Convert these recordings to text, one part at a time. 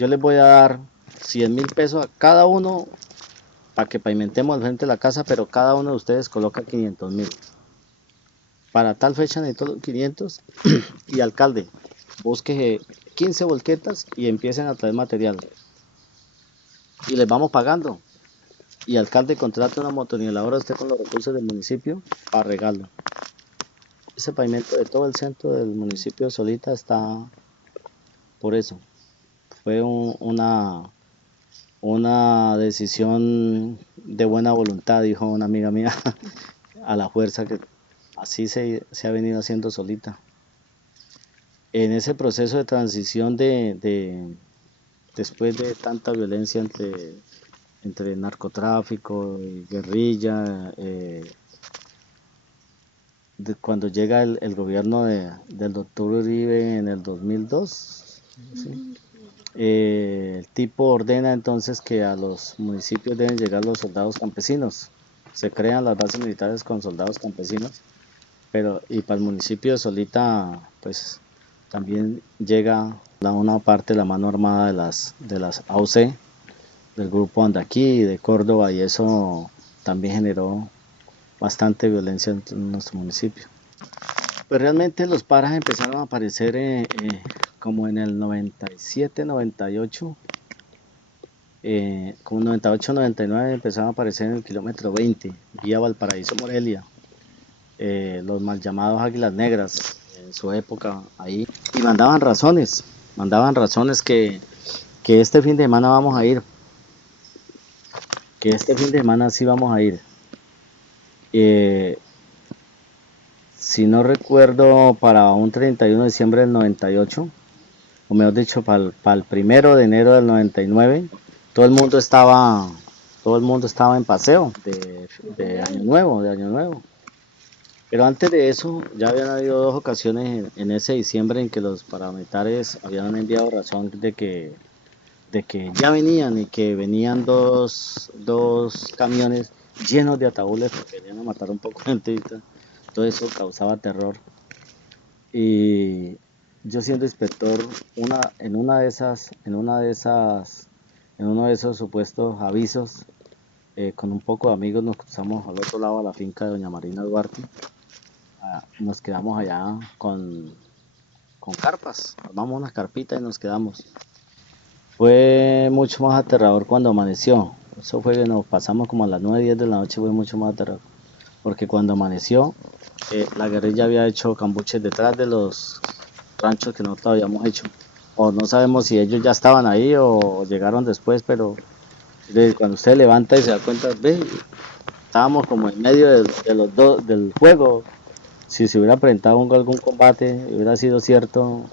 yo les voy a dar 100.000 pesos a cada uno para que pavimentemos al frente de la casa, pero cada uno de ustedes coloca 500.000. Para tal fecha necesito los 500 y alcalde, busque 15 volquetas y empiecen a traer material. Y les vamos pagando. Y alcalde contrata una motoniveladora usted con los recursos del municipio para regarlo. Ese pavimento de todo el centro del municipio de Solita está por eso. Fue una decisión de buena voluntad, dijo una amiga mía, a la fuerza que así se ha venido haciendo Solita. En ese proceso de transición después de tanta violencia entre narcotráfico y guerrilla, cuando llega el gobierno del doctor Uribe en el 2002, ¿sí? El tipo ordena entonces que a los municipios deben llegar los soldados campesinos. Se crean las bases militares con soldados campesinos, pero y para el municipio de Solita, pues también llega una parte de la mano armada de las AUC, del grupo Andaquí y de Córdoba, y eso también generó bastante violencia en nuestro municipio. Pues realmente los paras empezaron a aparecer como en el 97, 98, como 98, 99 empezaron a aparecer en el kilómetro 20, vía Valparaíso Morelia, los mal llamados Águilas Negras, en su época ahí, y mandaban razones que este fin de semana vamos a ir, que este fin de semana sí vamos a ir. Eh, si no recuerdo, para un 31 de diciembre del 98, o mejor dicho, para el 1 de enero del 99, todo el mundo estaba, todo el mundo estaba en paseo de Año Nuevo. Pero antes de eso, ya habían habido dos ocasiones en ese diciembre en que los paramilitares habían enviado razón de que ya venían y que venían dos camiones llenos de ataúdes porque venían a matar un poco de gente y todo eso causaba terror. Y yo siendo inspector, en uno de esos supuestos avisos, con un poco de amigos nos cruzamos al otro lado a la finca de doña Marina Duarte. Nos quedamos allá con carpas, armamos unas carpitas y nos quedamos. Fue mucho más aterrador cuando amaneció. Eso fue que nos pasamos como a las 9, 10 de la noche, fue mucho más aterrador. Porque cuando amaneció, la guerrilla había hecho cambuches detrás de los ranchos que nosotros habíamos hecho. O no sabemos si ellos ya estaban ahí o llegaron después, pero cuando usted levanta y se da cuenta, ve, estábamos como en medio de los dos del juego. Si se hubiera presentado algún combate, hubiera sido cierto,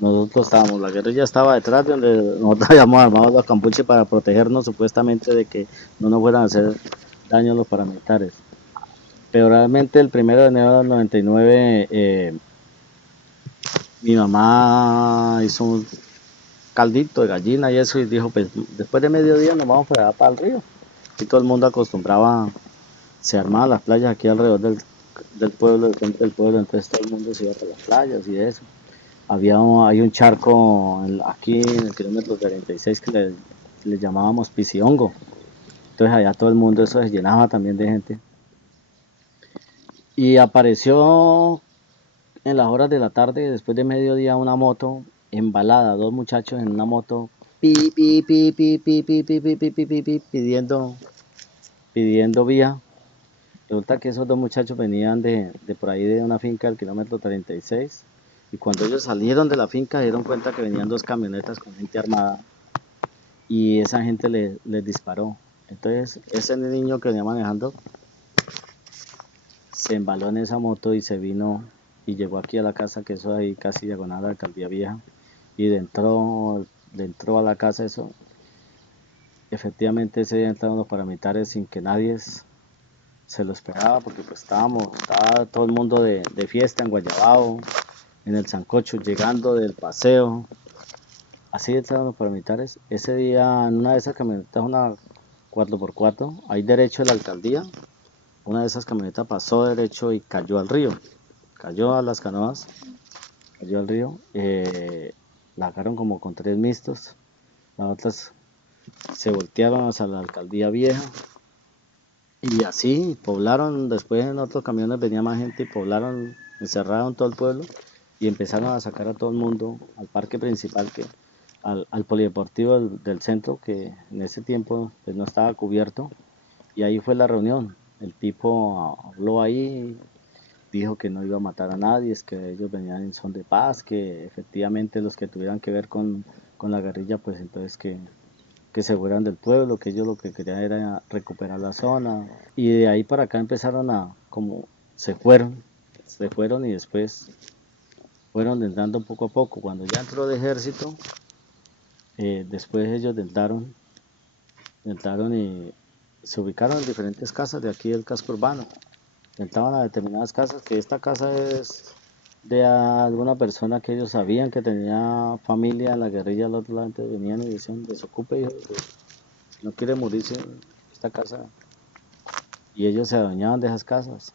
nosotros estábamos, la guerrilla estaba detrás de donde nosotros habíamos armado los campuches para protegernos supuestamente de que no nos fueran a hacer daño los paramilitares. Pero realmente el 1 de enero del 99, mi mamá hizo un caldito de gallina y eso y dijo, pues después de mediodía nos vamos para el río. Y todo el mundo acostumbraba, se armaban las playas aquí alrededor del pueblo, del frente del pueblo, entonces todo el mundo se iba para las playas y eso. Hay un charco aquí en el kilómetro 46 que le llamábamos Pisiongo. Entonces allá todo el mundo eso se llenaba también de gente. Y apareció en las horas de la tarde, después de mediodía, una moto embalada, dos muchachos en una moto, pi, pi, pi, pi, pi, pi, pi, pi, pi, pi, pi, pi, pidiendo vía. Resulta que esos dos muchachos venían de por ahí de una finca del kilómetro 36 y cuando ellos salieron de la finca se dieron cuenta que venían dos camionetas con gente armada y esa gente les disparó. Entonces ese niño que venía manejando se embaló en esa moto y se vino y llegó aquí a la casa, que eso ahí casi diagonal a la alcaldía vieja, y entró a la casa eso. Efectivamente ese día entraron los paramilitares sin que nadie se lo esperaba, porque pues estaba todo el mundo de fiesta en Guayabao, en el Sancocho, llegando del paseo. Así entraron los paramilitares. Ese día en una de esas camionetas, una 4x4, hay derecho de la alcaldía. Una de esas camionetas pasó derecho y cayó al río. Cayó a las canoas, cayó al río. La sacaron como con 3 mixtos. las otras se voltearon hacia la alcaldía vieja y así poblaron. Después en otros camiones venía más gente y poblaron, encerraron todo el pueblo y empezaron a sacar a todo el mundo al parque principal, al polideportivo del centro, que en ese tiempo pues, no estaba cubierto, y ahí fue la reunión. El tipo habló ahí, dijo que no iba a matar a nadie, es que ellos venían en son de paz, que efectivamente los que tuvieran que ver con la guerrilla, pues entonces que se fueran del pueblo, que ellos lo que querían era recuperar la zona. Y de ahí para acá empezaron como se fueron y después fueron entrando poco a poco. Cuando ya entró el ejército, después ellos entraron y se ubicaron en diferentes casas de aquí del casco urbano. Entraban a determinadas casas, que esta casa es de alguna persona que ellos sabían que tenía familia en la guerrilla al otro lado, entonces venían y decían, desocupe, hijo, si no quiere morirse en esta casa, y ellos se adueñaban de esas casas.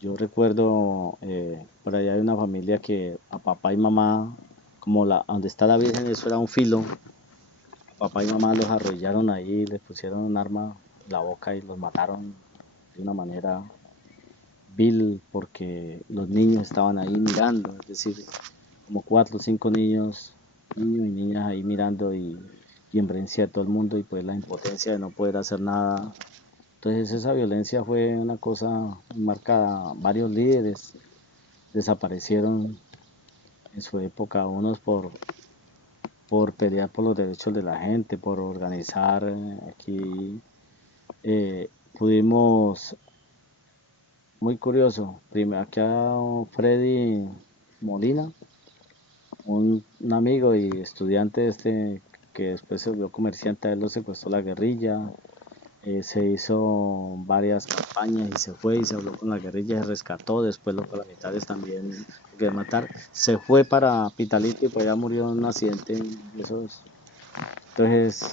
Yo recuerdo, por allá hay una familia que a papá y mamá, como donde está la Virgen, eso era un filo, papá y mamá los arrollaron ahí, les pusieron un arma en la boca y los mataron de una manera vil porque los niños estaban ahí mirando, es decir, como cuatro o cinco niños y niñas ahí mirando y en presencia de todo el mundo y pues la impotencia de no poder hacer nada. Entonces esa violencia fue una cosa muy marcada. Varios líderes desaparecieron en su época, unos por pelear por los derechos de la gente, por organizar. Aquí pudimos, muy curioso, primero aquí a Freddy Molina, un amigo y estudiante que después se volvió comerciante, a él lo secuestró la guerrilla. Se hizo varias campañas y se fue y se habló con la guerrilla, se rescató, después los paramilitares también lo querían matar, se fue para Pitalito y pues ya murió en un accidente de esos. Entonces,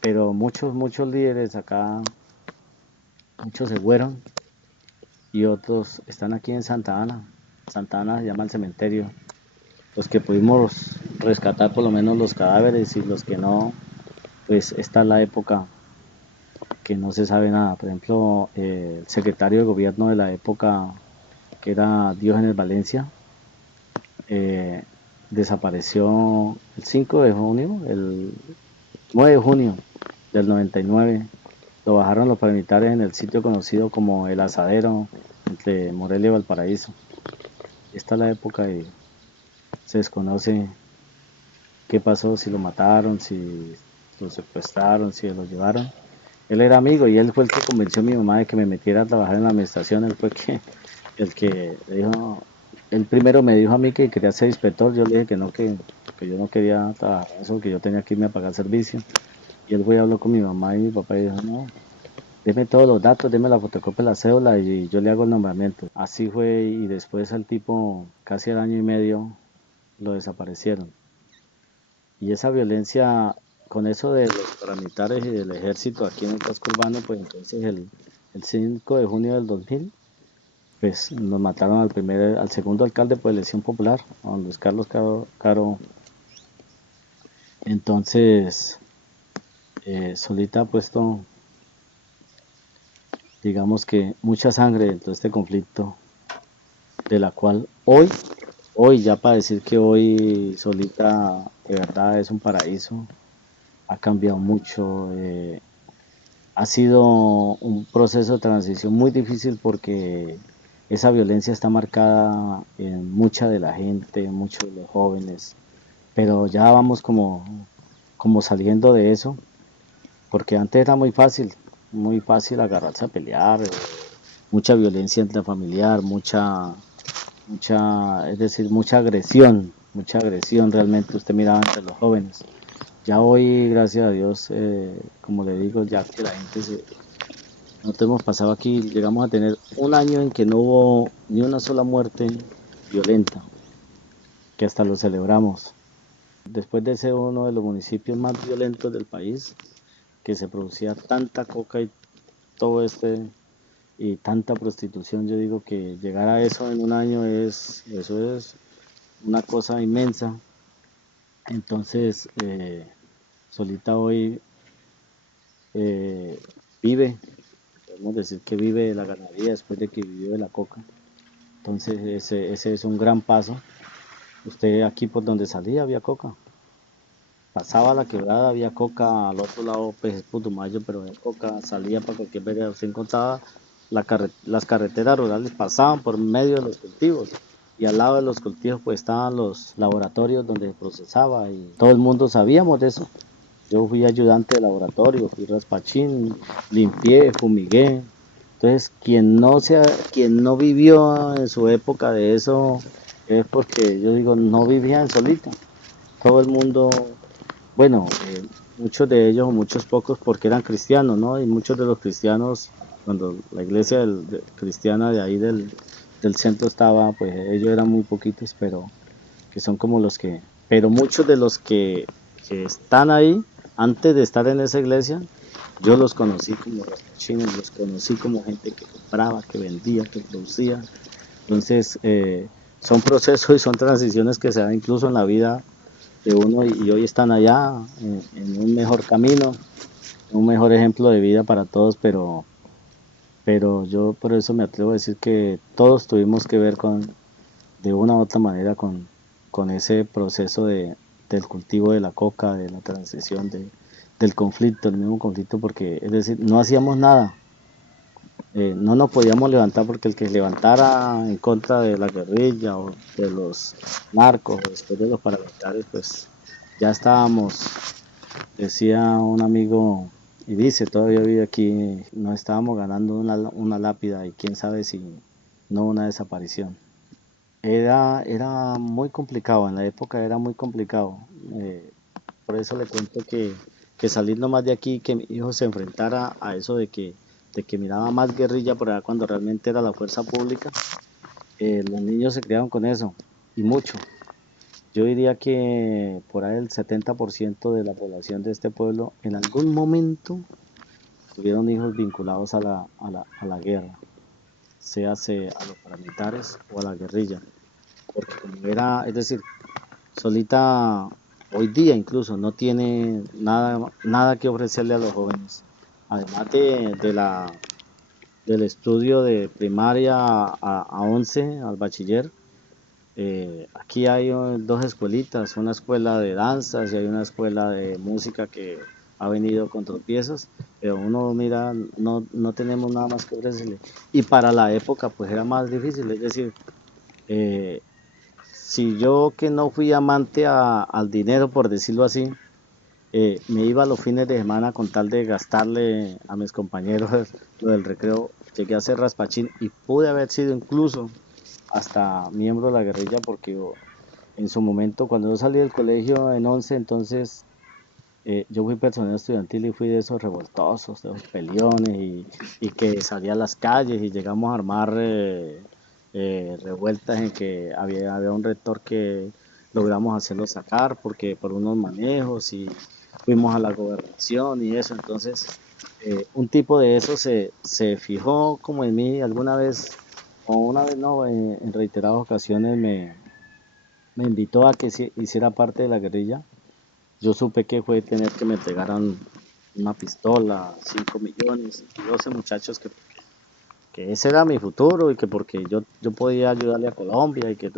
pero muchos líderes acá, muchos se fueron y otros están aquí en Santa Ana. Santa Ana se llama el cementerio. Los que pudimos rescatar por lo menos los cadáveres y los que no, pues esta es la época que no se sabe nada. Por ejemplo, el secretario de gobierno de la época, que era Diógenes Valencia, eh, desapareció el 5 de junio, el 9 de junio del 99. Lo bajaron los paramilitares en el sitio conocido como El Asadero, entre Morelia y Valparaíso. Esta es la época y se desconoce qué pasó, si lo mataron, si lo secuestraron, si lo llevaron. Él era amigo y él fue el que convenció a mi mamá de que me metiera a trabajar en la administración. Él fue el que le dijo, él primero me dijo a mí que quería ser inspector. Yo le dije que no, que yo no quería trabajar en eso, que yo tenía que irme a pagar servicio. Y él fue y habló con mi mamá y mi papá y dijo, no, deme todos los datos, deme la fotocopia de la cédula y yo le hago el nombramiento. Así fue y después al tipo, casi al año y medio, lo desaparecieron. Y esa violencia, con eso de los paramilitares y del ejército aquí en el casco urbano, pues entonces el 5 de junio del 2000, pues nos mataron al segundo alcalde por elección popular, a don Luis Carlos Caro. Entonces, Solita ha puesto, digamos que mucha sangre dentro de este conflicto, de la cual hoy ya para decir que hoy Solita de verdad es un paraíso, ha cambiado mucho. Ha sido un proceso de transición muy difícil porque esa violencia está marcada en mucha de la gente, en muchos de los jóvenes, pero ya vamos como saliendo de eso, porque antes era muy fácil agarrarse a pelear, mucha violencia intrafamiliar, es decir, mucha agresión realmente usted miraba entre los jóvenes. Ya hoy, gracias a Dios, como le digo, ya que la gente nosotros hemos pasado aquí, llegamos a tener un año en que no hubo ni una sola muerte violenta, que hasta lo celebramos. Después de ser uno de los municipios más violentos del país, que se producía tanta coca todo y tanta prostitución, yo digo que llegar a eso en un año eso es una cosa inmensa. Entonces, Solita hoy eh, vive, podemos decir que vive de la ganadería después de que vivió de la coca. Entonces, ese es un gran paso. Usted aquí por donde salía había coca. Pasaba la quebrada, había coca, al otro lado pues Putumayo, pero había coca, salía para cualquier vereda, usted encontraba las carreteras rurales pasaban por medio de los cultivos y al lado de los cultivos pues estaban los laboratorios donde se procesaba y todo el mundo sabíamos de eso. Yo fui ayudante de laboratorio, fui raspachín, limpié, fumigué. Entonces, quien no vivió en su época de eso es porque yo digo, no vivía en Solita. Todo el mundo bueno, muchos de ellos o muchos pocos porque eran cristianos, ¿no? Y muchos de los cristianos, cuando la iglesia cristiana de ahí del centro estaba, pues ellos eran muy poquitos, pero que son como los que, pero muchos de los que están ahí, antes de estar en esa iglesia, yo los conocí como raspachines, los conocí como gente que compraba, que vendía, que producía. Entonces, son procesos y son transiciones que se dan incluso en la vida de uno y hoy están allá en un mejor camino, un mejor ejemplo de vida para todos, pero yo por eso me atrevo a decir que todos tuvimos que ver de una u otra manera con ese proceso del cultivo de la coca, de la transición, del conflicto, el mismo conflicto, porque es decir, no hacíamos nada, no nos podíamos levantar porque el que se levantara en contra de la guerrilla o de los narcos o después de los paramilitares, pues ya estábamos. Decía un amigo, y dice, todavía vive aquí, nos estábamos ganando una lápida y quién sabe si no una desaparición. Era muy complicado, en la época era muy complicado. eh, por eso le cuento que salir nomás de aquí, que mi hijo se enfrentara a eso de que miraba más guerrilla por allá cuando realmente era la fuerza pública, los niños se criaron con eso, y mucho. Yo diría que por ahí el 70% de la población de este pueblo en algún momento tuvieron hijos vinculados a la guerra, sea a los paramilitares o a la guerrilla. Porque como era, es decir, Solita hoy día incluso no tiene nada que ofrecerle a los jóvenes. Además del estudio de primaria a 11, al bachiller, aquí hay dos escuelitas, una escuela de danzas y hay una escuela de música que ha venido con tropiezos, pero uno mira, no tenemos nada más que ofrecerle. Y para la época pues era más difícil, es decir, eh, si yo que no fui amante al dinero, por decirlo así, me iba los fines de semana con tal de gastarle a mis compañeros lo del recreo, llegué a ser raspachín y pude haber sido incluso hasta miembro de la guerrilla porque en su momento cuando yo salí del colegio en 11 entonces yo fui personal estudiantil y fui de esos revoltosos, de esos peleones y que salía a las calles y llegamos a armar revueltas en que había un rector que logramos hacerlo sacar porque por unos manejos y fuimos a la gobernación y eso. Entonces, un tipo de eso se fijó como en mí alguna vez, o una vez no, en reiteradas ocasiones me invitó a que hiciera parte de la guerrilla. Yo supe que fue tener que me entregaran una pistola, 5 millones y 12 muchachos que ese era mi futuro y que porque yo podía ayudarle a Colombia y que